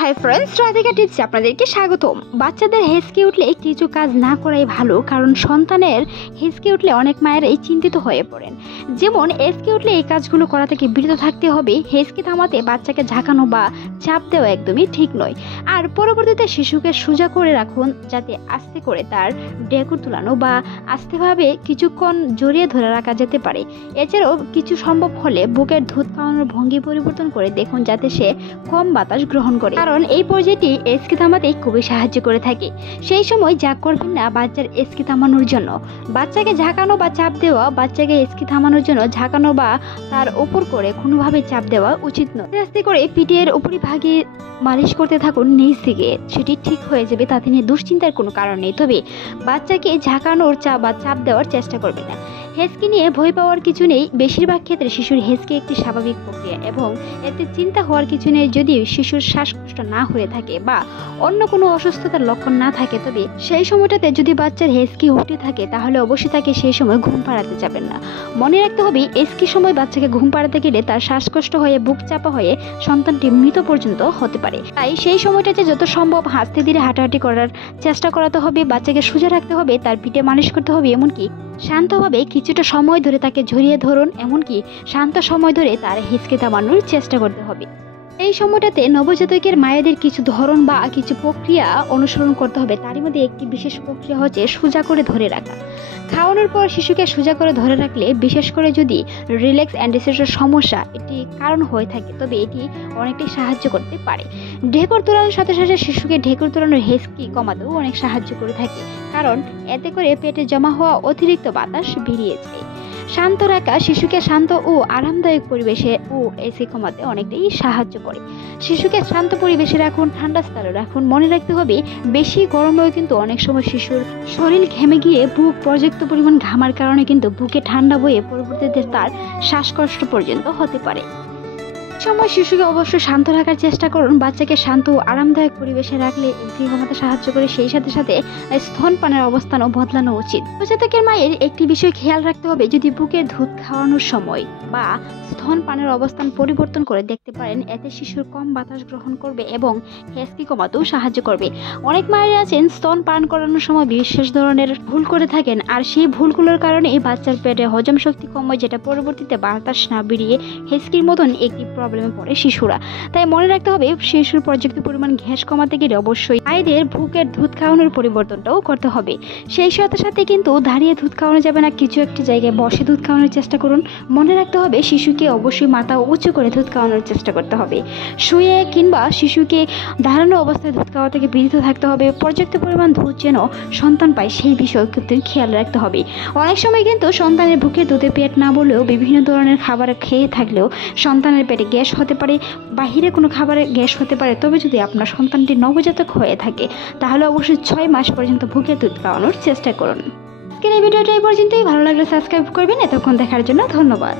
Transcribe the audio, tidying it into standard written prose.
Hi friends, Radhika টিপসে আপনাদেরকে স্বাগতম। বাচ্চাদের হেঁচকে উঠলে কিছু কাজ না করাই ভালো, কারণ সন্তানের হেঁচকে উঠলে অনেক মায়েরাই চিন্তিত হয়ে পড়েন। যেমন হেঁচকে উঠলে এই কাজগুলো করা থেকে বিরত থাকতে হবে। হেঁচকে থামাতে বাচ্চাকে ঝাঁকানো বা চাপ দেওয়া একদমই ঠিক নয়। আর পরবর্তীতে শিশুকে সোজা করে রাখুন, যাতে আস্তে করে তার ঢেকুর তুলানো বা আস্তেভাবে কিছুক্ষণ জড়িয়ে ধরে রাখা যেতে পারে। এছাড়াও কিছু সম্ভব হলে বুকের দুধ খাওয়ানোর ভঙ্গি পরিবর্তন করে দেখুন, যাতে সে কম বাতাস গ্রহণ করে, কারণ এই পর্যায়টি হেঁচকে থামাতে খুবই সাহায্য করে থাকে। সেই সময় যা করবেন না বাচ্চার হেঁচকে থামানোর জন্য। বাচ্চাকে ঝাঁকানো বা চাপ দেওয়া, বাচ্চাকে হেঁচকে থামানোর জন্য ঝাঁকানো বা তার উপর করে কোনোভাবে চাপ দেওয়া উচিত নয়। আস্তে আস্তে করে পিঠের উপরিভাগে মালিশ করতে থাকুন নিচ থেকে, সেটি ঠিক হয়ে যাবে, তাতে নিয়ে দুশ্চিন্তার কোনো কারণ নেই। তবে বাচ্চাকে ঝাঁকানোর বা চাপ দেওয়ার চেষ্টা করবেন না। হেঁচকি নিয়ে ভয় পাওয়ার কিছু নেই। বেশিরভাগ ক্ষেত্রে শিশুর হেঁচকি একটি স্বাভাবিক প্রক্রিয়া এবং এতে চিন্তা হওয়ার কিছু নেই। যদি শিশুর শ্বাসকষ্ট না হয়ে থাকে বা অন্য কোনো অসুস্থতার লক্ষণ না থাকে, তবে সেই সময়টাতে যদি বাচ্চার হেঁচকি উঠে থাকে, তাহলে অবশ্যই তাকে সেই সময় ঘুম পাড়াতে যাবেন না। মনে রাখতে হবে, হেঁচকির সময় বাচ্চাকে ঘুম পাড়াতে গেলে তার শ্বাসকষ্ট হয়ে বুক চাপা হয়ে সন্তানটি মৃত পর্যন্ত হতে পারে। তাই সেই সময়টাতে যত সম্ভব আস্তে ধীরে হাঁটাহাঁটি করার চেষ্টা করাতে হবে, বাচ্চাকে সোজা রাখতে হবে, তার পিঠে মালিশ করতে হবে, এমনকি শান্তভাবে কিছুটা সময় ধরে তাকে জড়িয়ে ধরুন, এমনকি শান্ত সময় ধরে তার হেঁচকে থামানোর চেষ্টা করতে হবে। এই সময়টাতে নবজাতকের মায়েদের কিছু ধরন বা কিছু প্রক্রিয়া অনুসরণ করতে হবে। তারই মধ্যে একটি বিশেষ প্রক্রিয়া হচ্ছে সোজা করে ধরে রাখা। খাওয়ানোর পর শিশুকে সোজা করে ধরে রাখলে, বিশেষ করে যদি রিল্যাক্স অ্যান্টিসেপ্টিক সমস্যা এটি কারণ হয়ে থাকে, তবে এটি অনেকটাই সাহায্য করতে পারে। ঢেকুর তোলানোর সাথে সাথে শিশুকে ঢেকুর তোলানোর হেঁচকি কমাতেও অনেক সাহায্য করে থাকে, কারণ এতে করে পেটে জমা হওয়া অতিরিক্ত বাতাস বেরিয়ে যায়। শান্ত রাখা শিশুকে শান্ত ও আরামদায়ক পরিবেশে ও হেঁচকি কমাতে অনেকটাই সাহায্য করে। শিশুকে শান্ত পরিবেশে রাখুন, ঠান্ডা স্থলে রাখুন। মনে রাখতে হবে, বেশি গরমেও কিন্তু অনেক সময় শিশুর শরীর ঘেমে গিয়ে বুক পর্যাপ্ত পরিমাণ ঘামার কারণে কিন্তু বুকে ঠান্ডা বয়ে পরবর্তীতে তার শ্বাসকষ্ট পর্যন্ত হতে পারে। সময় শিশুকে অবশ্যই শান্ত রাখার চেষ্টা করুন। বাচ্চাকে শান্ত ও আরামদায়ক পরিবেশে রাখলে হেঁচকি কমাতে সাহায্য করে। সেই সাথে সাথে স্তনপানের অবস্থানও বদলানো উচিত। নবজাতকের মায়ের একটি বিষয় খেয়াল রাখতে হবে, যদি বুকের দুধ খাওয়ানোর সময় বা স্তনপানের অবস্থান পরিবর্তন করে দেখতে পারেন, এতে শিশুর কম বাতাস গ্রহণ করবে এবং হেঁচকি কমাতেও সাহায্য করবে। অনেক মায়েরা আছেন স্তন পান করানোর সময় বিশেষ ধরনের ভুল করে থাকেন, আর সেই ভুলগুলোর কারণে এই বাচ্চার পেটে হজম শক্তি কম হয়, যেটা পরবর্তীতে বাতাস না বেরিয়ে হেঁচকির মতন একটি প্রবলেমে পড়ে শিশুরা। তাই মনে রাখতে হবে, শিশুর পর্যাপ্ত পরিমাণ গ্যাস কমাতে গেলে অবশ্যই মায়েদের বুকের দুধ খাওয়ানোর পরিবর্তনটাও করতে হবে। সেই সাথে সাথে কিন্তু দাঁড়িয়ে দুধ খাওয়ানো যাবে না, কিছু একটি জায়গায় বসে দুধ খাওয়ানোর চেষ্টা করুন। মনে রাখতে হবে, শিশুকে অবশ্যই মাথা উঁচু করে দুধ খাওয়ানোর চেষ্টা করতে হবে। শুয়ে কিংবা শিশুকে দাঁড়ানো অবস্থায় দুধ খাওয়া থেকে বিরত থাকতে হবে। পর্যাপ্ত পরিমাণ দুধ যেন সন্তান পায়, সেই বিষয় কিন্তু খেয়াল রাখতে হবে। অনেক সময় কিন্তু সন্তানের বুকের দুধে পেট না বলেও বিভিন্ন ধরনের খাবার খেয়ে থাকলেও সন্তানের পেটে গ্যাস হতে পারে, বাহিরে কোনো খাবারে গ্যাস হতে পারে। তবে যদি আপনার সন্তানটি নবজাতক হয়ে থাকে, তাহলে অবশ্যই 6 মাস পর্যন্ত বুকের দুধ খাওয়ানোর চেষ্টা করুন। আজকের এই ভিডিওটা এই পর্যন্তই। ভালো লাগলে সাবস্ক্রাইব করবেন। এতক্ষণ দেখার জন্য ধন্যবাদ।